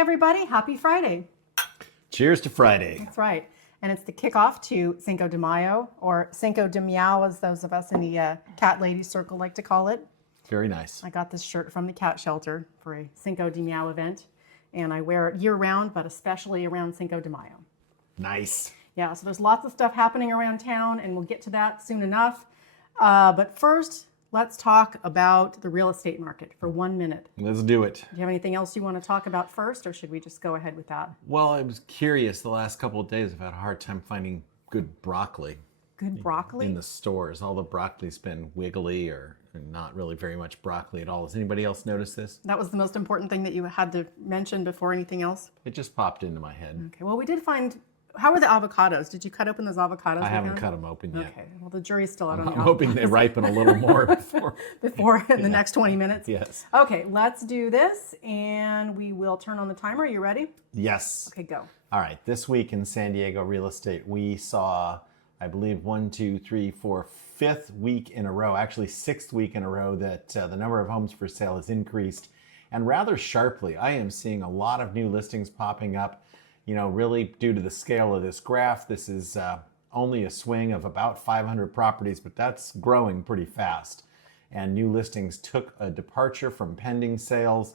everybody. Happy Friday. Cheers to Friday. That's right. And it's the kickoff to Cinco de Mayo, or Cinco de Meow, as those of us in the cat lady circle like to call it. Very nice. I got this shirt from the cat shelter for a Cinco de Meow event, and I wear it year-round, but especially around Cinco de Mayo. Nice. Yeah, so there's lots of stuff happening around town, and we'll get to that soon enough. But first, let's talk about the real estate market for 1 minute. Let's do it. Do you have anything else you want to talk about first, or should we just go ahead with that? Well, I was curious. The last couple of days, I've had a hard time finding good broccoli. Good broccoli? In the stores. All the broccoli's been wiggly or not really very much broccoli at all. Has anybody else noticed this? That was the most important thing that you had to mention before anything else? It just popped into my head. Okay, well, we did find... How are the avocados? Did you cut open those avocados? I haven't cut them open yet. Okay, well, the jury's still out on the I'm hoping they ripen a little more before in the next 20 minutes? Yes. Okay, let's do this, and we will turn on the timer. Are you ready? Yes. Okay, go. All right, this week in San Diego real estate, we saw, I believe, 5th week in a row, actually 6th week in a row that the number of homes for sale has increased, and rather sharply. I am seeing a lot of new listings popping up. You know, really due to the scale of this graph, this is only a swing of about 500 properties, but that's growing pretty fast. And new listings took a departure from pending sales.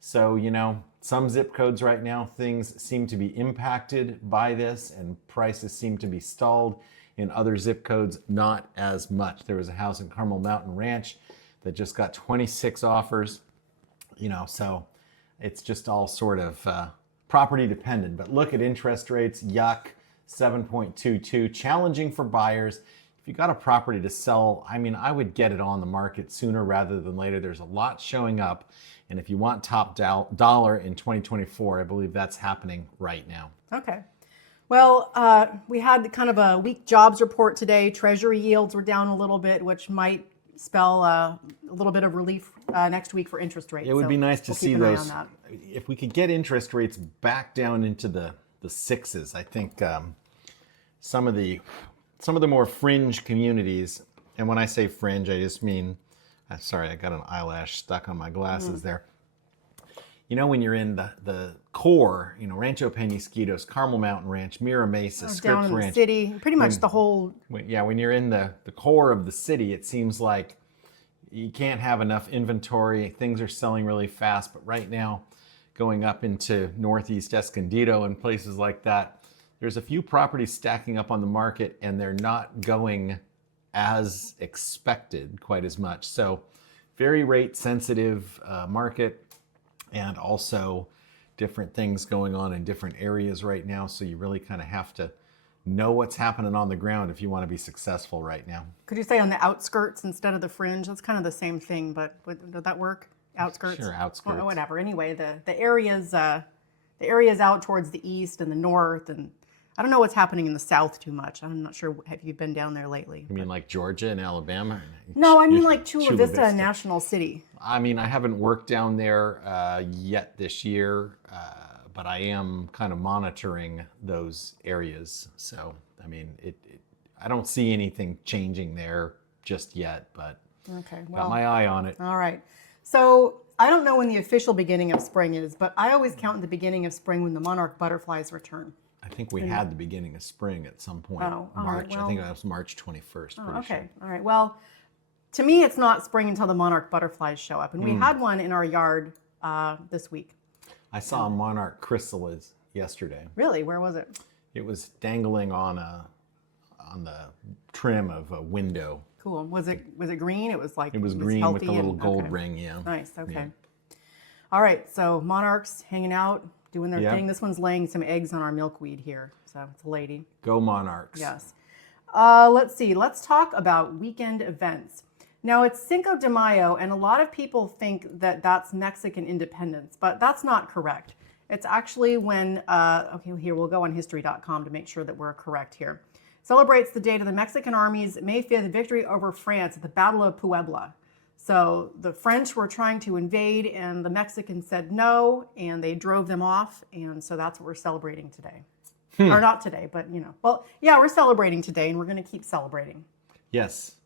So, you know, some zip codes right now, things seem to be impacted by this and prices seem to be stalled. In other zip codes, not as much. There was a house in Carmel Mountain Ranch that just got 26 offers, you know, so it's just all sort of property dependent. But look at interest rates, yuck, 7.22, challenging for buyers. If you got a property to sell, I mean, I would get it on the market sooner rather than later. There's a lot showing up. And if you want top dollar in 2024, I believe that's happening right now. Okay. Well, we had kind of a weak jobs report today. Treasury yields were down a little bit, which might spell a little bit of relief next week for interest rates. It would be nice to see those. That. If we could get interest rates back down into the sixes, I think some of the more fringe communities, and when I say fringe, I just mean, sorry, I got an eyelash stuck on my glasses there. You know, when you're in the core, you know, Rancho Penasquitos, Carmel Mountain Ranch, Mira Mesa, Scripps down in Ranch. The city, pretty much the whole... When you're in the core of the city, it seems like you can't have enough inventory. Things are selling really fast, but right now, going up into Northeast Escondido and places like that, there's a few properties stacking up on the market and they're not going as expected quite as much. So very rate sensitive market. And also different things going on in different areas right now. So you really kind of have to know what's happening on the ground if you want to be successful right now. Could you say on the outskirts instead of the fringe? That's kind of the same thing, but would that work? Outskirts? Sure, outskirts. Well, whatever. Anyway, the areas out towards the east and the north, and I don't know what's happening in the south too much. I'm not sure. Have you been down there lately? You mean like Georgia and Alabama? No, I mean like Chula Vista National City. I mean, I haven't worked down there yet this year, but I am kind of monitoring those areas. So, I mean, I don't see anything changing there just yet, but okay, well, got my eye on it. All right. So I don't know when the official beginning of spring is, but I always count the beginning of spring when the monarch butterflies return. I think we had the beginning of spring at some point. Oh, March. well, I think that was March 21st. Oh, okay. Sure. All right. Well, to me, it's not spring until the monarch butterflies show up. And we had one in our yard this week. I saw a monarch chrysalis yesterday. Really? Where was it? It was dangling on the trim of a window. Cool. Was it green? It was like it was green with a little gold okay. ring. Yeah. Nice. Okay. Yeah. All right. So monarchs hanging out, doing their thing. This one's laying some eggs on our milkweed here. So it's a lady. Go monarchs. Yes. Let's see. Let's talk about weekend events. Now, it's Cinco de Mayo, and a lot of people think that that's Mexican independence, but that's not correct. It's actually when, okay, here, we'll go on history.com to make sure that we're correct here. Celebrates the date of the Mexican Army's May 5th victory over France at the Battle of Puebla. So the French were trying to invade, and the Mexicans said no, and they drove them off, and so that's what we're celebrating today. Or not today, but, you know. Well, yeah, we're celebrating today, and we're going to keep celebrating. Yes.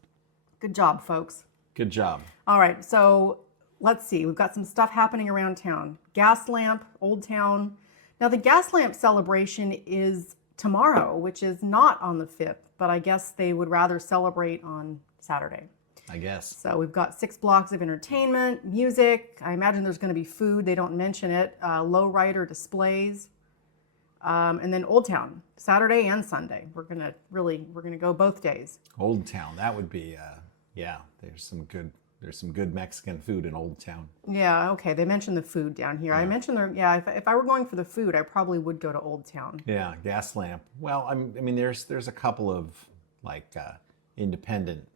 Good job, folks. Good job. All right, so let's see, we've got some stuff happening around town. Gas Lamp, Old Town. Now the Gas Lamp celebration is tomorrow, which is not on the 5th, but I guess they would rather celebrate on Saturday. I guess. So we've got 6 blocks of entertainment, music. I imagine there's going to be food. They don't mention it. Lowrider displays. And then Old Town, Saturday and Sunday. We're gonna go both days. Old Town, that would be, yeah. There's some good Mexican food in Old Town. Yeah, okay. They mentioned the food down here. Yeah. I mentioned if I were going for the food, I probably would go to Old Town. Yeah, Gas Lamp. Well, I mean, there's a couple of like independent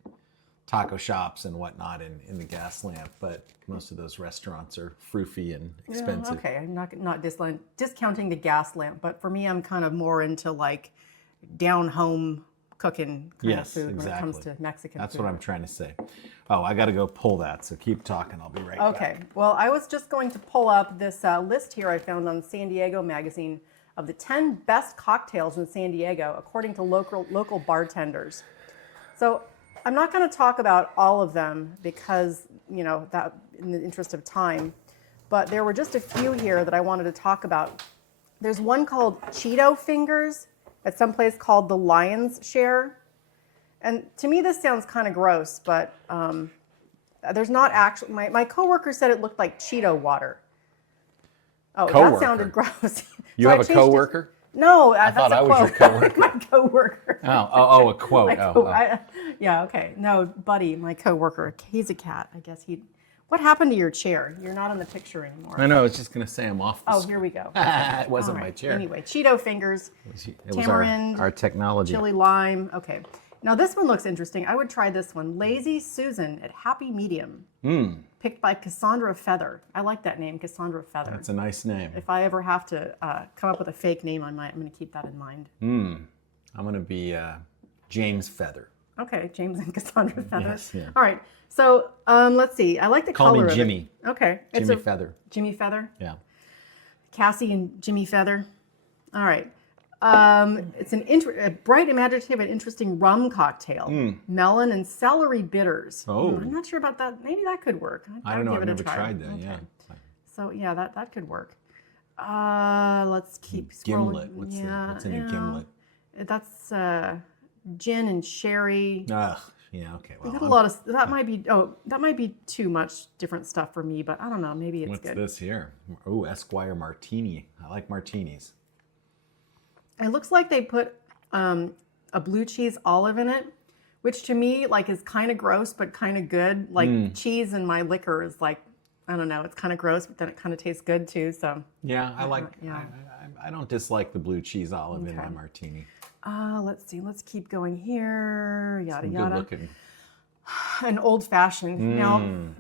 taco shops and whatnot in the Gas Lamp, but most of those restaurants are froofy and expensive. Yeah, okay, I'm not discounting the Gas Lamp, but for me, I'm kind of more into like down home cooking kind of food when it comes to Mexican That's food. what I'm trying to say. Oh, I got to go pull that, so keep talking. I'll be right back. Okay, well, I was just going to pull up this list here I found on San Diego Magazine of the 10 best cocktails in San Diego according to local bartenders. So I'm not going to talk about all of them because, that in the interest of time, but there were just a few here that I wanted to talk about. There's one called Cheeto Fingers at some place called the Lion's Share. And to me, this sounds kind of gross, but there's not actually, my coworker said it looked like Cheeto water. Oh, Coworker. That sounded gross. You have a coworker? No, I thought I was your coworker. My coworker. Oh, a quote. Yeah, okay. No, Buddy, my coworker, he's a cat. I guess What happened to your chair? You're not in the picture anymore. I know. I was just gonna say I'm off. Here we go. It wasn't All my right. chair. Anyway, Cheeto Fingers, It was tamarind, our technology. chili lime. Okay. Now this one looks interesting. I would try this one. Lazy Susan at Happy Medium. Picked by Cassandra Feather. I like that name, Cassandra Feather. That's a nice name. If I ever have to come up with a fake name I'm going to keep that in mind. I'm gonna be James Feather. Okay, James and Cassandra Feather. Yes, yeah. All right. So let's see. I like the Call color me of Jimmy. it. Okay. Jimmy Feather. Jimmy Feather. Yeah. Cassie and Jimmy Feather. All right. It's a bright, imaginative, and interesting rum cocktail. Melon and celery bitters. Oh. I'm not sure about that. Maybe that could work. I don't know. Give I've it a never try. tried that. Okay. Yeah. So yeah, that could work. Let's keep scrolling. Gimlet. What's in a gimlet? That's gin and sherry. Ugh. Yeah. Okay. We Well, got a lot of that might be too much different stuff for me, but I don't know. Maybe it's what's good. this here? Oh, Esquire Martini. I like martinis. It looks like they put a blue cheese olive in it, which to me is kind of gross but kind of good. Like cheese in my liquor is like, I don't know, it's kind of gross, but then it kind of tastes good too. So Yeah, I like. yeah. I don't dislike the blue cheese olive in my martini. Let's see. Let's keep going here. Yada Some yada. good looking. An old fashioned. Now,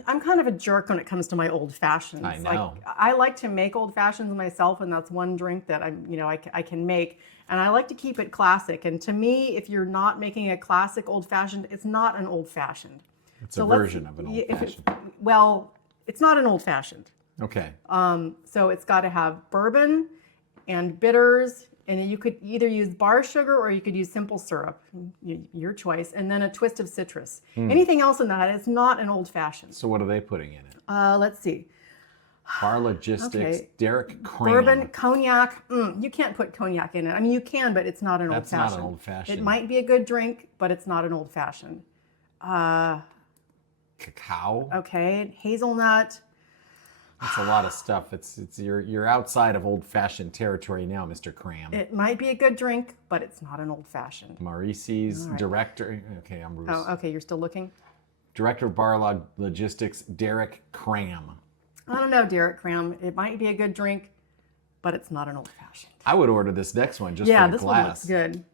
I'm kind of a jerk when it comes to my old fashions. I know. I like to make old fashions myself, and that's one drink that I can make. And I like to keep it classic. And to me, if you're not making a classic old fashioned, it's not an old fashioned. It's a version of an old fashioned. Well, it's not an old fashioned. Okay. So it's got to have bourbon and bitters. And you could either use bar sugar or you could use simple syrup, your choice, and then a twist of citrus. Anything else in that, it's not an old fashioned. So what are they putting in it? Let's see. Bar Logistics, Okay. Derek Cram. Bourbon, cognac. You can't put cognac in it. I mean, you can, but it's not an old That's fashioned. not an old fashioned. It might be a good drink, but it's not an old fashioned. Cacao. Okay, hazelnut. That's a lot of stuff. You're outside of old fashioned territory now, Mr. Cram. It might be a good drink, but it's not an old fashioned. Maurice's All right. director. Okay, I'm Bruce. Oh, okay, you're still looking? Director of Bar Logistics, Derek Cram. I don't know, Derek Cram. It might be a good drink, but it's not an old fashioned. I would order this next one just Yeah, for the this glass. one looks good.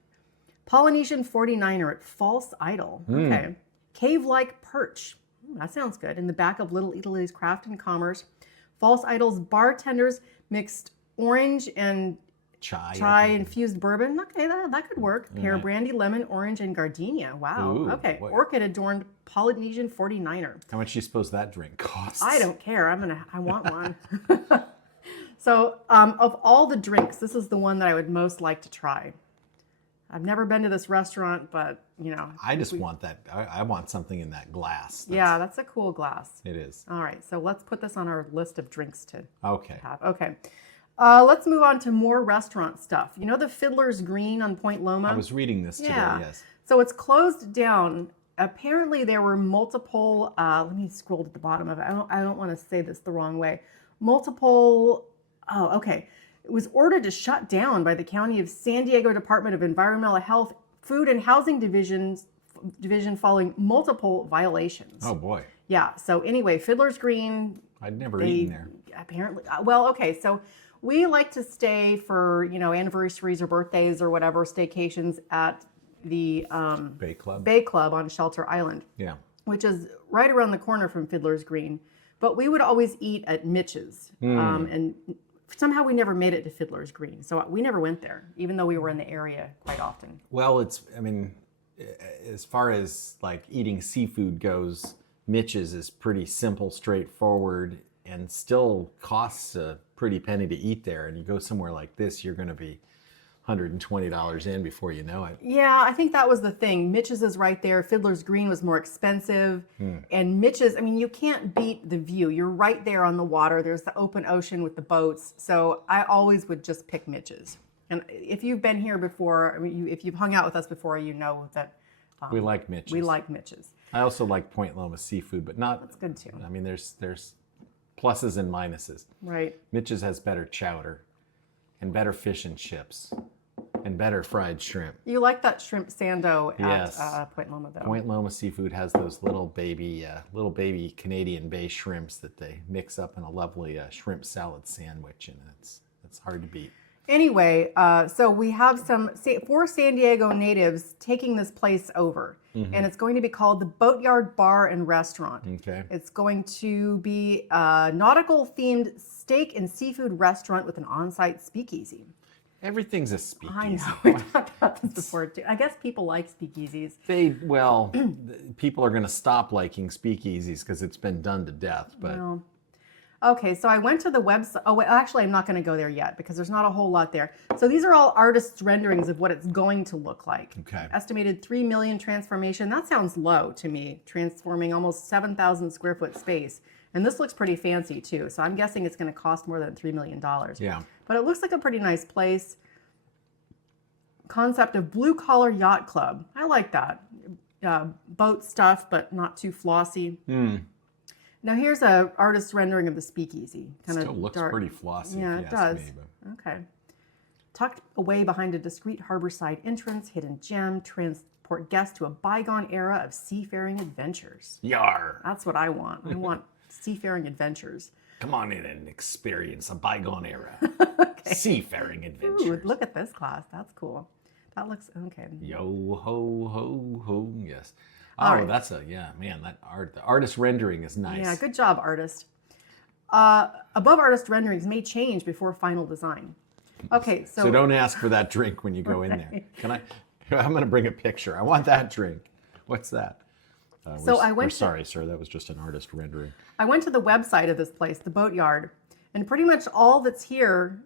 Polynesian 49er at False Idol. Okay. Cave-like perch. That sounds good. In the back of Little Italy's Craft and Commerce, False Idol's bartenders mixed orange and chai infused bourbon. Okay, that could work. Pear brandy, lemon, orange, and gardenia. Wow. Ooh, okay. wait. Orchid adorned Polynesian 49er. How much do you suppose that drink costs? I don't care. I want one. So, of all the drinks, this is the one that I would most like to try. I've never been to this restaurant, but I just want that. I want something in that glass. Yeah, that's a cool glass. It is. All right, so let's put this on our list of drinks to Okay. have. Okay. Let's move on to more restaurant stuff. You know the Fiddler's Green on Point Loma? I was reading this today, Yeah. yes. So it's closed down. Apparently there were multiple, let me scroll to the bottom of it. I don't want to say this the wrong way. Okay. It was ordered to shut down by the County of San Diego Department of Environmental Health, Food and Housing Division following multiple violations. Oh boy. Yeah. So anyway, Fiddler's Green. I'd never eaten there. Apparently. Well, okay. So we like to stay for, anniversaries or birthdays or whatever, staycations at the Bay Club on Shelter Island. Yeah. Which is right around the corner from Fiddler's Green. But we would always eat at Mitch's. And somehow we never made it to Fiddler's Green. So we never went there, even though we were in the area quite often. Well, as far as like eating seafood goes, Mitch's is pretty simple, straightforward, and still costs a pretty penny to eat there. And you go somewhere like this, you're going to be $120 in before you know it. Yeah, I think that was the thing. Mitch's is right there. Fiddler's Green was more expensive. And Mitch's, you can't beat the view. You're right there on the water. There's the open ocean with the boats. So I always would just pick Mitch's. And if you've been here before, if you've hung out with us before, you know that we like Mitch's. We like Mitch's. I also like Point Loma seafood, but not. That's good too. There's pluses and minuses. Right. Mitch's has better chowder and better fish and chips and better fried shrimp. You like that shrimp sando at Yes. Point Loma, though. Point Loma seafood has those little baby Canadian bay shrimps that they mix up in a lovely shrimp salad sandwich, and it's hard to beat. Anyway, so we have 4 San Diego natives taking this place over, and it's going to be called the Boatyard Bar and Restaurant. Okay. It's going to be a nautical-themed steak and seafood restaurant with an on-site speakeasy. Everything's a speakeasy. I know, we talked about this before too. I guess people like speakeasies. People are going to stop liking speakeasies because it's been done to death. But Well, okay, so I went to the website. Oh, wait, actually, I'm not going to go there yet because there's not a whole lot there. So these are all artists' renderings of what it's going to look like. Okay. Estimated 3 million transformation. That sounds low to me, transforming almost 7,000 square foot space. And this looks pretty fancy too. So I'm guessing it's going to cost more than $3 million. Yeah. But it looks like a pretty nice place. Concept of blue collar yacht club. I like that. Boat stuff, but not too flossy. Now here's a artist rendering of the speakeasy. Still looks pretty flossy. Yeah, if it you ask does. me, but- Okay. Tucked away behind a discreet harborside entrance, hidden gem, transport guests to a bygone era of seafaring adventures. Yar! That's what I want. I want seafaring adventures. Come on in and experience a bygone era. Okay. Seafaring Ooh, adventures. look at this class. That's cool. That looks okay. Yo ho ho ho, yes. All Oh, right. that's the artist rendering is nice. Yeah, good job, artist. Above artist renderings may change before final design. Okay, So don't ask for that drink when you go in there. I'm going to bring a picture. I want that drink. What's that? We're sorry, sir. That was just an artist rendering. I went to the website of this place, the Boatyard, and pretty much all that's here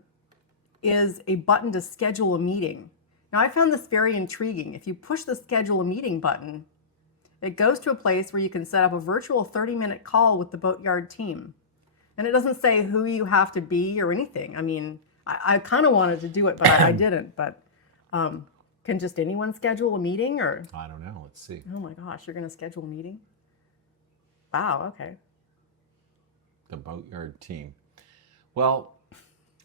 is a button to schedule a meeting. Now, I found this very intriguing. If you push the schedule a meeting button, it goes to a place where you can set up a virtual 30-minute call with the Boatyard team. And it doesn't say who you have to be or anything. I kind of wanted to do it, but I didn't. But can just anyone schedule a meeting? Or I don't know. Let's see. oh my gosh, you're going to schedule a meeting? Wow, okay. The Boatyard team. Well,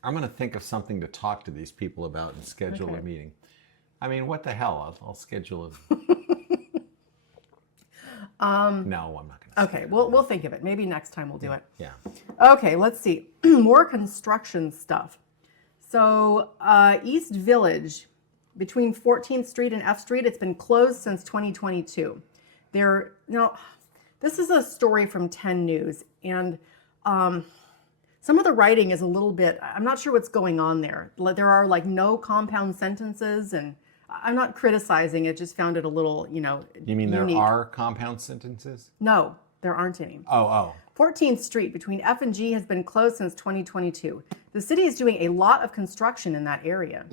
I'm going to think of something to talk to these people about and schedule a meeting. What the hell? I'll schedule a... No, I'm not going to. Okay, we'll think of it. Maybe next time we'll do it. Yeah. Okay, let's see. More construction stuff. So East Village, between 14th Street and F Street, it's been closed since 2022. This is a story from 10 News, and some of the writing is a little bit, I'm not sure what's going on there. There are no compound sentences, and I'm not criticizing it, just found it a little, You mean there unique. are compound sentences? No, there aren't any. Oh. 14th Street between F and G has been closed since 2022. The city is doing a lot of construction in that area.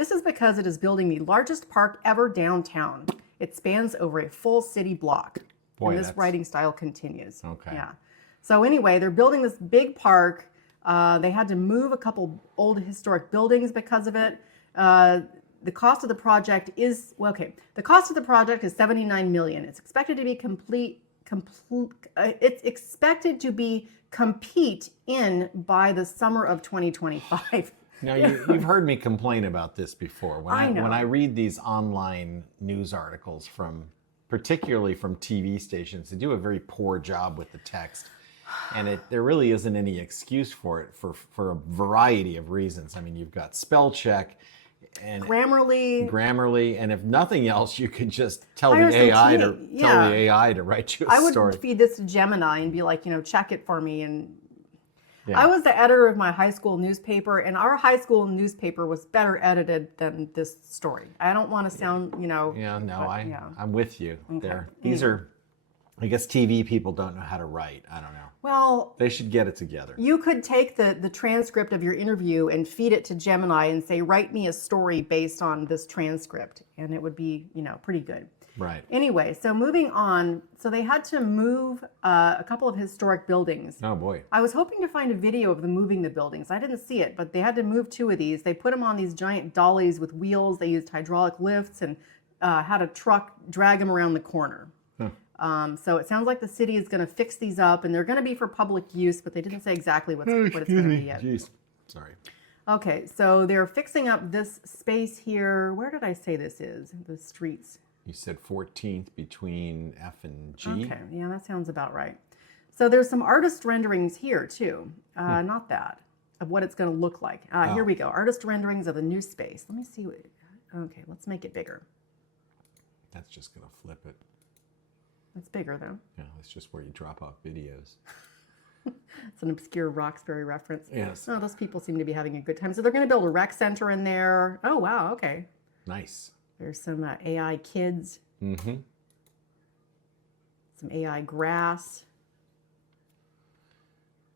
This is because it is building the largest park ever downtown. It spans over a full city block. Boy, and this that's- writing style continues. Okay. Yeah. So anyway, they're building this big park. They had to move a couple old historic buildings because of it. The cost of the project is, well, okay. The cost of the project is $79 million. It's expected to be it's expected to be complete in by the summer of 2025. Now, you've heard me complain about this before. When I know. When I read these online news articles particularly from TV stations, they do a very poor job with the text. And there really isn't any excuse for it for a variety of reasons. I mean, you've got spell check and Grammarly, and if nothing else, you could just tell the AI to write you a story. I would feed this to Gemini and be like, check it for me. And Yeah. I was the editor of my high school newspaper, and our high school newspaper was better edited than this story. I don't want to sound, Yeah, no, but, yeah. I'm with you Okay. there. These are, I guess TV people don't know how to write. I don't know. Well, They should get it together. you could take the transcript of your interview and feed it to Gemini and say, write me a story based on this transcript, and it would be, pretty good. Right. Anyway, so moving on. So they had to move a couple of historic buildings. Oh, boy. I was hoping to find a video of them moving the buildings. I didn't see it, but they had to move 2 of these. They put them on these giant dollies with wheels. They used hydraulic lifts and had a truck drag them around the corner. So it sounds like the city is going to fix these up, and they're going to be for public use, but they didn't say exactly what it's going to be yet. Jeez. Sorry. Okay, so they're fixing up this space here. Where did I say this is? The streets. You said 14th between F and G. Okay, yeah, that sounds about right. So there's some artist renderings here too. Not that, of what it's going to look like. Here we go. Artist renderings of the new space. Let me see. Okay, let's make it bigger. That's just going to flip it. It's bigger though. Yeah, that's just where you drop off videos. It's an obscure Roxbury reference. Yes. Oh, those people seem to be having a good time. So they're going to build a rec center in there. Oh, wow. Okay. Nice. There's some AI kids. Mm-hmm. Some AI grass.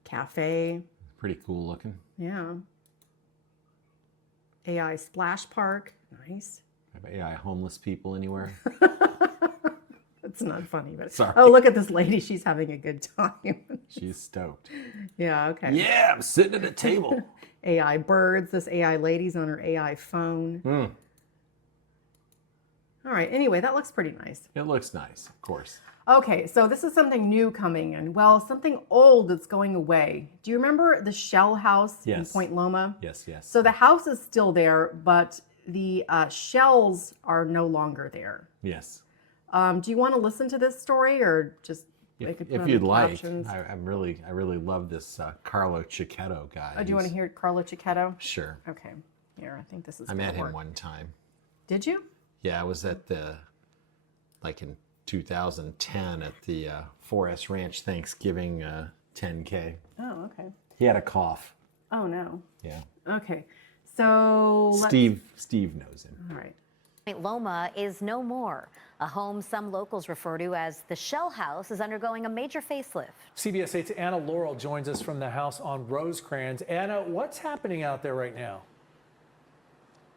Cafe. Pretty cool looking. Yeah. AI splash park. Nice. Have AI homeless people anywhere? It's not funny, but Sorry. Oh, look at this lady. She's having a good time. She's stoked. Yeah, okay. Yeah, I'm sitting at a table. AI birds. This AI lady's on her AI phone. All right. Anyway, that looks pretty nice. It looks nice, of course. Okay, so this is something new coming in. Well, something old that's going away. Do you remember the Shell House in Point Loma? Yes, yes. So the house is still there, but the shells are no longer there. Yes. Do you want to listen to this story, or just if you'd like? I really love this Carlo Cicchetto guy. Do you want to hear Carlo Cicchetto? Sure. Okay. Here, I think this is. I met him one time. Did you? Yeah, I was at in 2010 at the Forest Ranch Thanksgiving 10K. Oh, okay. He had a cough. Oh no. Yeah. Okay. So Steve knows him. All right. Point Loma is no more. A home some locals refer to as the Shell House is undergoing a major facelift. CBS 8's Anna Laurel joins us from the house on Rosecrans. Anna, what's happening out there right now?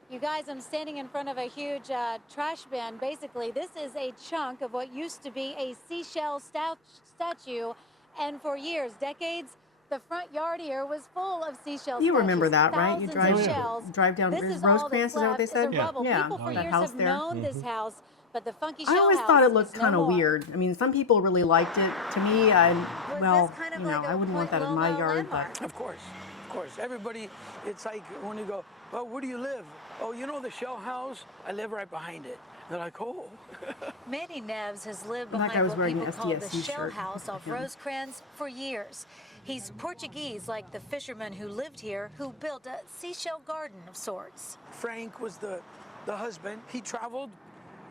You guys, I'm standing in front of a huge trash bin. Basically, this is a chunk of what used to be a seashell statue. And for years, decades, the front yard here was full of seashell You statues. remember that, right? You Thousands of shells. drive down This is all Rosecrans, is that what they that's said? left is a rubble. Yeah. People for That years house have there. known this house, but the funky shell I always house thought it looked is no kind of more. weird. I mean, some people really liked it. To me, I I wouldn't want that in my yard. But Of course. Everybody, it's like when you go, oh, where do you live? Oh, you know the Shell House? I live right behind it. They're like, oh. Manny Neves has lived That guy behind was what wearing people an call the SDSU Shell shirt. House off Rosecrans for years. He's Portuguese, like the fishermen who lived here, who built a seashell garden of sorts. Frank was the husband. He traveled.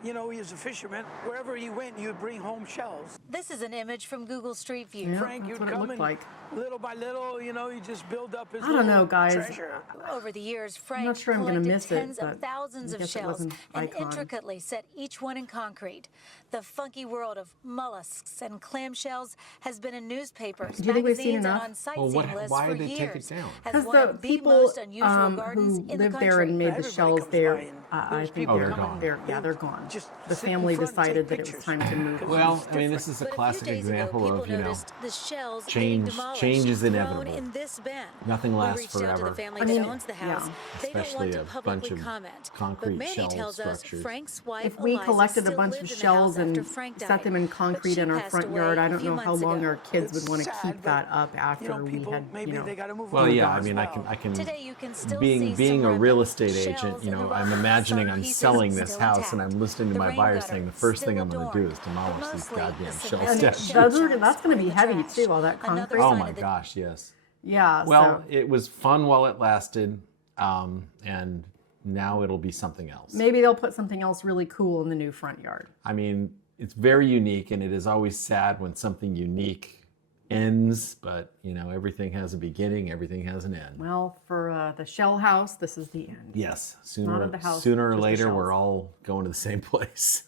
You know, he was a fisherman. Wherever he went, he would bring home shells. This is an image from Google Street View. Yeah, Frank, that's you'd what it come looked in like. little by little, you know, you just build up his I don't know, little guys. treasure. Over the years, I'm not Frank sure I'm going to collected miss it, tens but of thousands I of guess it shells wasn't and icon. intricately set each one in concrete. The funky world of mollusks and clamshells has been in newspapers, Do you think we've seen magazines, and enough? on sightseeing lists why for did they take it years. down? As Because one the of the people most unusual gardens who in the lived country. there and made the Everybody shells comes there, by and I there's think people they're coming. yeah, they're gone. Just The sit in family front and decided take that it was pictures. time to move on. Well, I mean, this is a But classic a few days ago, example people of, you know, noticed the shells being change demolished, is thrown inevitable. in this bin. Nothing We lasts reached out to forever. the family I mean, that owns the house. yeah. They don't Especially want to a bunch publicly of comment. concrete But Manny shell tells us structures. Frank's wife, If we Eliza, collected a still bunch lived of in the shells house after and Frank set died, them in but concrete she in our passed front away yard, I a don't few know how months long ago. our kids would It's want to sad, keep that up you after know, we people, had, maybe you know. they got to move Well, on. yeah, I as mean, well. I can, Today you can still being see a some real remnant estate agent, shells you in the know, rock. I'm imagining Some I'm pieces selling this still house and intact. I'm listening to The my rain buyer gutter saying the first still thing I'm going to do adorned, is demolish but these mostly goddamn the shell cement And steps. shell that's chunks going to are be in the heavy trash. too, all that Another concrete. Oh sign my of the gosh, yes. Yeah, Well, so it was fun while it lasted, and now it'll be something else. maybe they'll put something else really cool in the new front yard. I mean, it's very unique, and it is always sad when something unique ends, but, you know, everything has a beginning, everything has an end. Well, for the shell house, this is the end. Yes, Not of the house, sooner or just the later, shells. we're all going to the same place.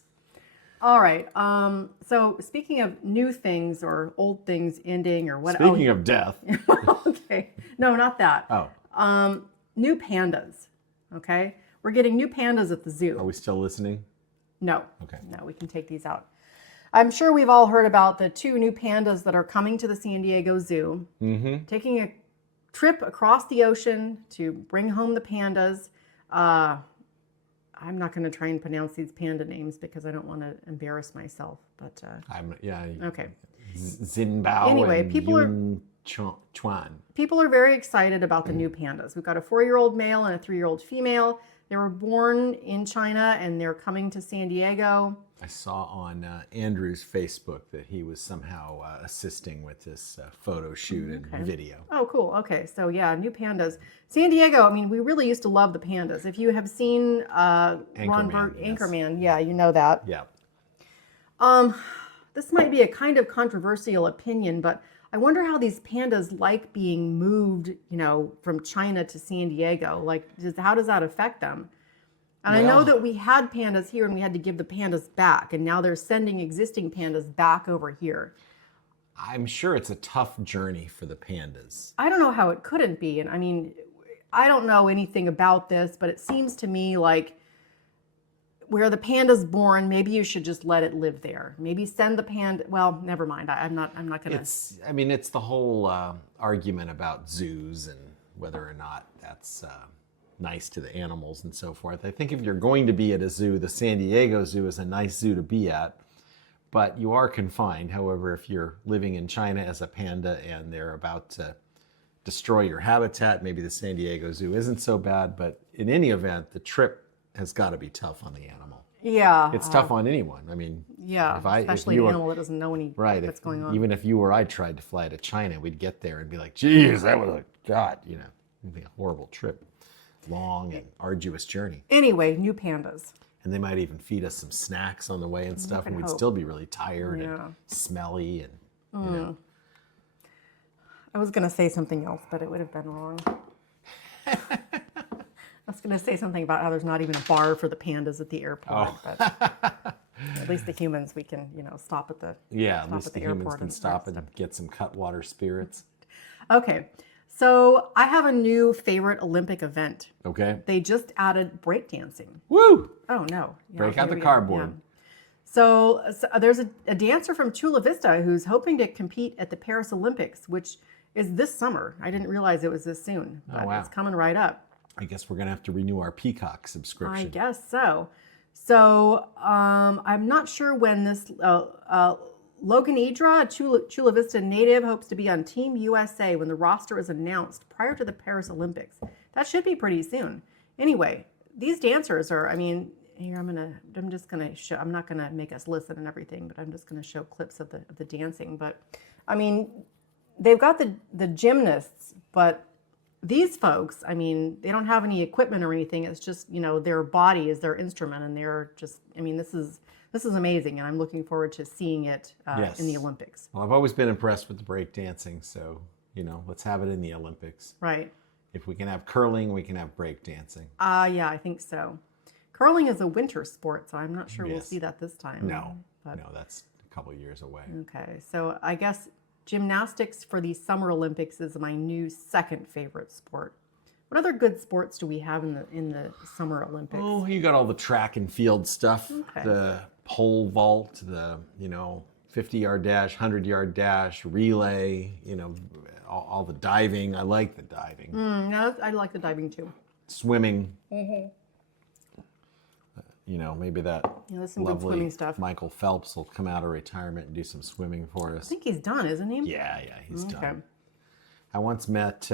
All right. So speaking of new things or old things ending or what? Speaking of death. Okay. No, not that. Oh, New pandas. Okay. We're getting new pandas at the zoo. are we still listening? No. Okay. No, we can take these out. I'm sure we've all heard about the 2 new pandas that are coming to the San Diego Zoo, taking a trip across the ocean to bring home the pandas. I'm not going to try and pronounce these panda names because I don't want to embarrass myself. But okay. Zinbao Anyway, and people are- Yun Chuan. People are very excited about the new pandas. We've got a 4-year-old male and a 3-year-old female. They were born in China and they're coming to San Diego. I saw on Andrew's Facebook that he was somehow assisting with this photo shoot and video. Oh, cool. Okay. So, yeah, new pandas. San Diego, I mean, we really used to love the pandas. If you have seen Ron Anchorman, yes. Anchorman, yeah, you know that. Yeah. This might be a kind of controversial opinion, but I wonder how these pandas like being moved, you know, from China to San Diego. Like, how does that affect them? And I know Well- that we had pandas here and we had to give the pandas back, and now they're sending existing pandas back over here. I'm sure it's a tough journey for the pandas. I don't know how it couldn't be. And I mean, I don't know anything about this, but it seems to me like where the panda's born, maybe you should just let it live there. Maybe send the panda. Well, never mind. I'm not going to. It's the whole argument about zoos and whether or not that's nice to the animals and so forth. I think if you're going to be at a zoo, the San Diego Zoo is a nice zoo to be at, but you are confined. However, if you're living in China as a panda and they're about to destroy your habitat, maybe the San Diego Zoo isn't so bad, but in any event, the trip has got to be tough on the animal. Yeah. It's tough on anyone. I mean, Yeah, especially you an were- animal that doesn't know what's going on. Even if you or I tried to fly to China, we'd get there and be like, geez, that was it'd be a horrible trip. Long and arduous journey. Anyway, new pandas. And they might even feed us some snacks on the way and stuff, and we'd hope. still be really tired Yeah. and smelly and, you know. I was going to say something else, but it would have been wrong. I was going to say something about how there's not even a bar for the pandas at the airport, but at least the humans, we can, stop at the Yeah, at stop least at the the humans airport can and stop stuff. and get some Cutwater spirits. Okay, so I have a new favorite Olympic event. Okay. They just added breakdancing. Woo! Oh, no. Yeah, Break out here the we go. cardboard. Yeah. So there's a dancer from Chula Vista who's hoping to compete at the Paris Olympics, which is this summer. I didn't realize it was this soon, but wow. it's coming right up. I guess we're going to have to renew our Peacock subscription. I guess so. So I'm not sure when this Logan Idra, a Chula Vista native, hopes to be on Team USA when the roster is announced prior to the Paris Olympics. That should be pretty soon. Anyway, these dancers are, here I'm just gonna show. I'm not gonna make us listen and everything, but I'm just gonna show clips of the dancing. But they've got the gymnasts, but these folks, they don't have any equipment or anything. It's just, their body is their instrument, and they're just, this is this is amazing, and I'm looking forward to seeing it Yes. in the Olympics. Well, I've always been impressed with the breakdancing, so, let's have it in the Olympics. Right. If we can have curling, we can have breakdancing. Yeah, I think so. Curling is a winter sport, so I'm not sure we'll Yes. see that this time. No, But, no, that's a couple years away. Okay, so I guess gymnastics for the Summer Olympics is my new second favorite sport. What other good sports do we have in the Summer Olympics? Oh, you got all the track and field stuff, Okay. the pole vault, the 50-yard dash, 100-yard dash, relay, all the diving. I like the diving. No, I like the diving too. Swimming. Maybe that Yeah, there's some good lovely swimming stuff. Michael Phelps will come out of retirement and do some swimming for us. I think he's done, isn't he? Yeah, he's Okay. done. I once met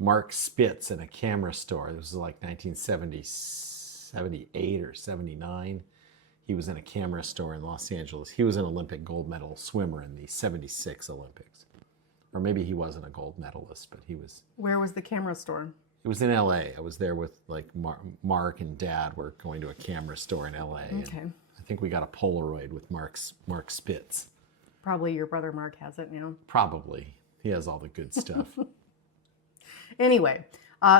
Mark Spitz in a camera store. This was like 1978 or 79. He was in a camera store in Los Angeles. He was an Olympic gold medal swimmer in the 76 Olympics. Or maybe he wasn't a gold medalist, but he was. Where was the camera store? It was in LA. I was there with like Mark and Dad were going to a camera store in LA. Okay. And I think we got a Polaroid with Mark Spitz. Probably your brother Mark has it now. Probably. He has all the good stuff. Anyway,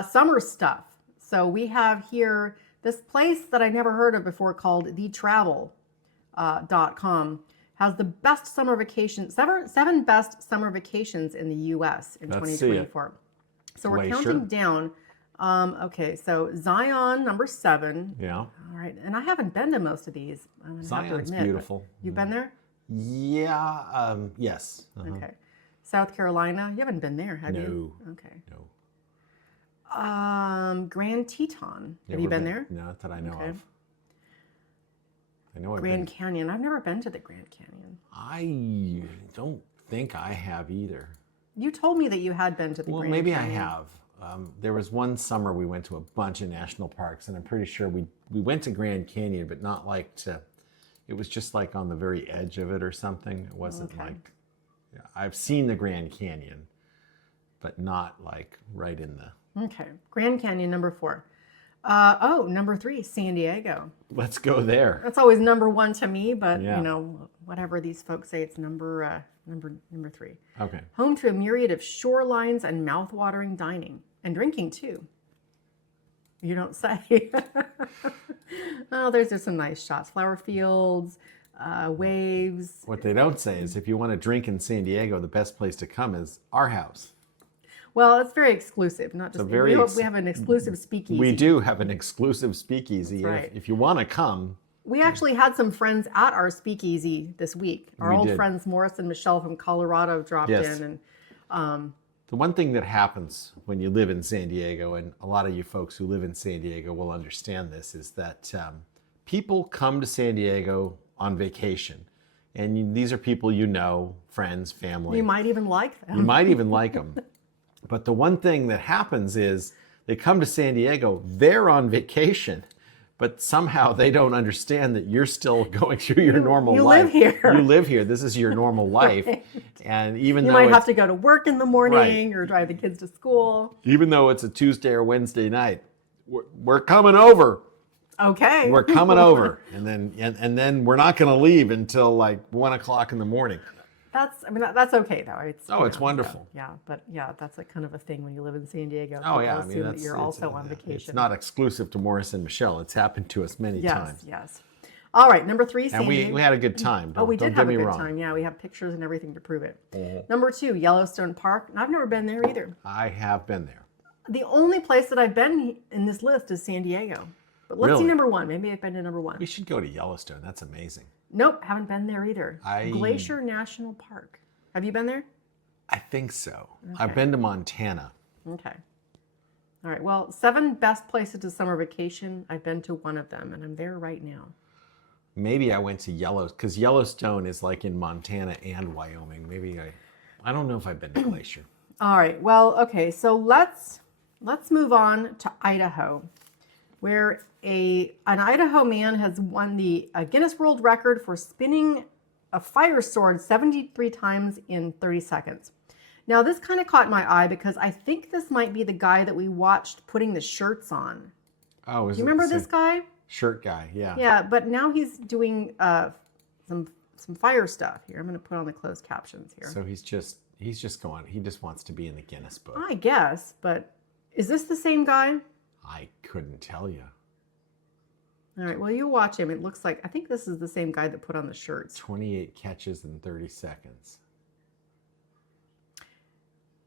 summer stuff. So we have here this place that I never heard of before called thetravel.com has the best summer vacations, seven best summer vacations in the U.S. in Let's see it. 2024. So we're Glacier. counting down. Okay, so Zion, number 7. Yeah. All right, and I haven't been to most of these. I'm gonna have to Zion's admit, but beautiful. You've been there? Yeah. Yes. Uh-huh. Okay. South Carolina, you haven't been there, have you? No. Okay. No. Grand Teton. Have Never you been there? No, not that I know Okay. of. I know I've Grand been. Canyon. I've never been to the Grand Canyon. I don't think I have either. You told me that you had been to the Well, Grand maybe Canyon. I have. There was one summer we went to a bunch of national parks, and I'm pretty sure we went to Grand Canyon, but not like to. It was just like on the very edge of it or something. It wasn't Okay. like. Yeah, I've seen the Grand Canyon, but not like right in the. Okay. Grand Canyon, number 4. Number 3, San Diego. Let's go there. That's always number 1 to me, but Yeah. whatever these folks say, it's number 3. Okay. Home to a myriad of shorelines and mouth-watering dining and drinking too. You don't say. Oh, there's just some nice shots. Flower fields, waves. What they don't say is if you want to drink in San Diego, the best place to come is our house. Well, it's very exclusive. Not just very we have an exclusive speakeasy. We do have an exclusive speakeasy. That's right. If you want to come, We actually had some friends at our speakeasy this week. Our We old did. friends Morris and Michelle from Colorado dropped Yes. in, and the one thing that happens when you live in San Diego, and a lot of you folks who live in San Diego will understand this, is that people come to San Diego on vacation. And these are people you know, friends, family. you might even like them. You might even like them. But the one thing that happens is they come to San Diego, they're on vacation, but somehow they don't understand that you're still going through your normal you life. live here. You live here. This is your normal life. Right. And even You though might it's, have to go to work in the morning Right. or drive the kids to school. even though it's a Tuesday or Wednesday night, we're coming over. Okay. We're coming over. And then we're not going to leave until like 1 o'clock in the morning. That's okay though. It's wonderful. Yeah, but that's a kind of a thing when you live in San Diego. Oh People yeah, I assume mean that you're also on vacation. It's not exclusive to Morris and Michelle. It's happened to us many Yes, times. yes. All right, number 3, San And Diego. we had a good time. we did don't have get a me good wrong. time. Yeah, we have pictures and everything to prove it. Mhm. Number 2, Yellowstone Park. I've never been there either. I have been there. The only place that I've been in this list is San Diego. But let's see Really? number 1. Maybe I've been to number 1. We should go to Yellowstone. That's amazing. Nope, haven't been there either. I- Glacier National Park. Have you been there? I think so. Okay. I've been to Montana. Okay. All right. Well, 7 best places to summer vacation. I've been to one of them, and I'm there right now. Maybe I went to because Yellowstone is like in Montana and Wyoming. Maybe I don't know if I've been to Glacier. All right. Well, okay. So let's move on to Idaho, where an Idaho man has won the Guinness World Record for spinning a fire sword 73 times in 30 seconds. Now, this kind of caught my eye because I think this might be the guy that we watched putting the shirts on. Oh, is Do you it remember the this same- guy? Shirt guy, yeah. Yeah, but now he's doing some fire stuff here. I'm going to put on the closed captions here. So he's just going. He just wants to be in the Guinness Book. I guess, but is this the same guy? I couldn't tell you. All right, well, you watch him. It looks like, I think this is the same guy that put on the shirts. 28 catches in 30 seconds.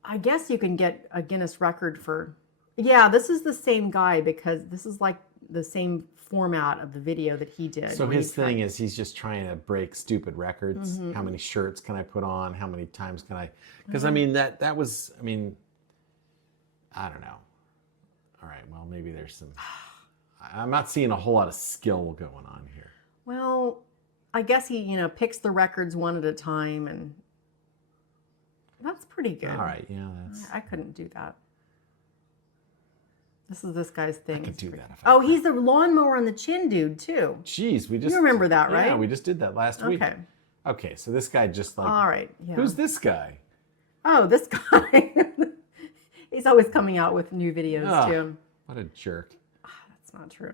I guess you can get a Guinness record for, yeah, this is the same guy because this is like the same format of the video that he did. So his thing is he's just trying to break stupid records. Mm-hmm. How many shirts can I put on? How many times can I? Because I mean that was, I mean, I don't know. All right, well maybe there's some. I'm not seeing a whole lot of skill going on here. Well, I guess he, you know, picks the records one at a time, and that's pretty good. All right, yeah, that's. I couldn't do that. This is this guy's thing. I could do that if I. Oh, he's the lawnmower on the chin dude too. Jeez, we just. You remember that, right? Yeah, we just did that last week. Okay. Okay, so this guy just like. All right. Yeah. Who's this guy? Oh, this guy. He's always coming out with new videos Ah, too. What a jerk. That's not true.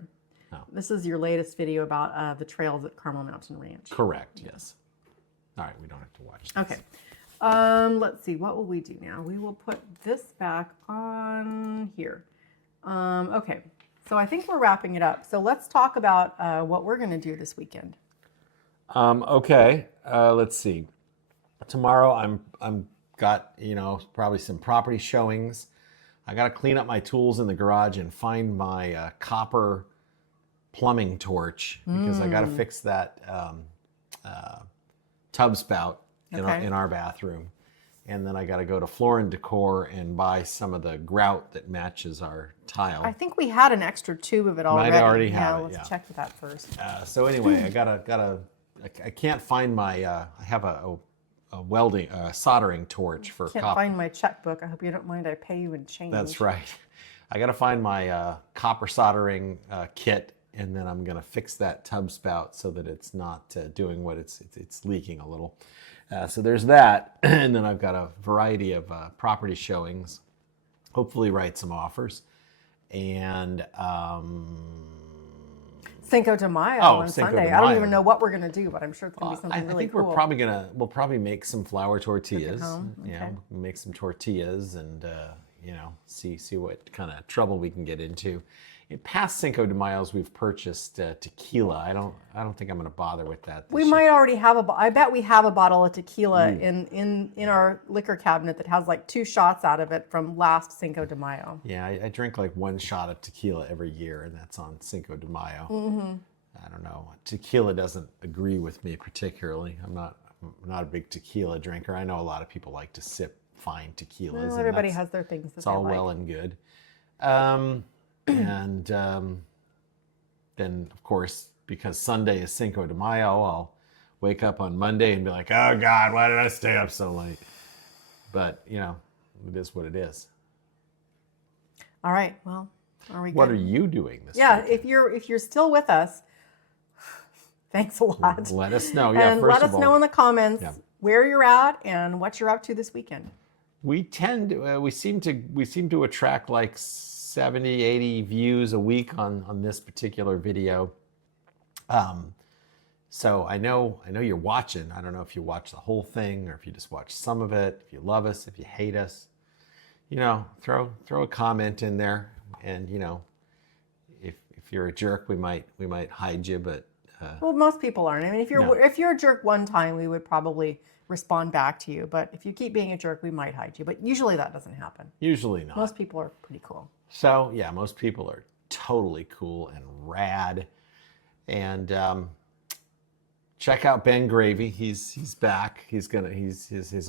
No. This is your latest video about the trails at Carmel Mountain Ranch. Correct. Yes. All right, we don't have to watch this. Okay. Let's see. What will we do now? We will put this back on here. Okay. So I think we're wrapping it up. So let's talk about what we're going to do this weekend. Okay. Let's see. Tomorrow I'm got, you know, probably some property showings. I got to clean up my tools in the garage and find my copper plumbing torch because I got to fix that tub spout in our bathroom. And then I got to go to Floor & Decor and buy some of the grout that matches our tile. I think we had an extra tube of it already. Might already have it, Let's yeah. check that first. So anyway, I can't find my, I have a welding, soldering torch for Can't copper. find my checkbook. I hope you don't mind I pay you in change. That's right. I got to find my copper soldering kit, and then I'm going to fix that tub spout so that it's not doing what it's leaking a little. So there's that, and then I've got a variety of property showings. Hopefully, write some offers, and Cinco de Mayo on Cinco Sunday. de I don't Mayo. even know what we're going to do, but I'm sure it's going to be something I really think cool. we'll probably make some flour tortillas. home? Yeah, Okay. we'll make some tortillas and you know, see what kind of trouble we can get into. In past Cinco de Mayos, we've purchased tequila. I don't think I'm going to bother with that. We this might year. already have I bet we have a bottle of tequila in our liquor cabinet that has like 2 shots out of it from last Cinco de Mayo. Yeah, I drink like 1 shot of tequila every year, and that's on Cinco de Mayo. Mm-hmm. I don't know. Tequila doesn't agree with me particularly. I'm not a big tequila drinker. I know a lot of people like to sip fine tequilas. Well, and everybody that's- has their things that It's they all like. well and good. And then, of course, because Sunday is Cinco de Mayo, I'll wake up on Monday and be like, oh, God, why did I stay up so late? But, you know, it is what it is. All right. Well, are we good? What are you doing this Yeah, weekend? if you're still with us, thanks a lot. Let us know. Yeah, And first let of us all, know in the comments Yeah. where you're at and what you're up to this weekend. we seem to attract like 70, 80 views a week on this particular video. So I know you're watching. I don't know if you watch the whole thing or if you just watch some of it. If you love us, if you hate us, you know, throw a comment in there. And you know, if you're a jerk, we might hide you. But Well, most people aren't. I mean, if you're a jerk one time, we would probably respond back to you. But if you keep being a jerk, we might hide you. But usually that doesn't happen. usually not. Most people are pretty cool. So yeah, most people are totally cool and rad. And check out Ben Gravy. He's back. His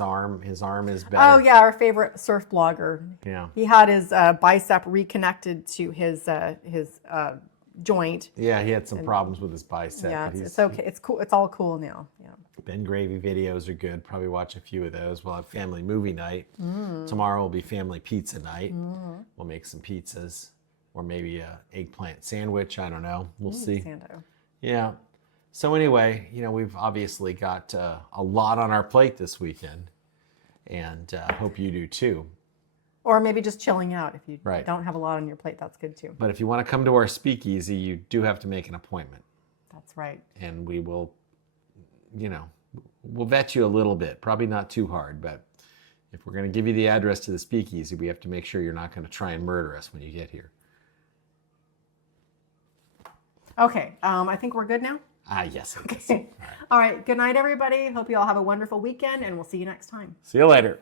arm is better. Oh yeah, our favorite surf blogger. Yeah. He had his bicep reconnected to his joint. Yeah, he had some problems with his bicep. Yeah, but it's okay. It's cool. It's all cool now. Yeah. Ben Gravy videos are good. Probably watch a few of those. We'll have family movie night. Mm. Tomorrow will be family pizza night. We'll make some pizzas or maybe a eggplant sandwich. I don't know. We'll see. Sando. Yeah. So anyway, you know, we've obviously got a lot on our plate this weekend, and hope you do too. Or maybe just chilling out. If you Right. don't have a lot on your plate, that's good too. But if you want to come to our speakeasy, you do have to make an appointment. That's right. And we will, we'll vet you a little bit. Probably not too hard, but if we're going to give you the address to the speakeasy, we have to make sure you're not going to try and murder us when you get here. Okay, I think we're good now. Yes. It is. Okay. All right. Good night, everybody. Hope you all have a wonderful weekend, and we'll see you next time. See you later.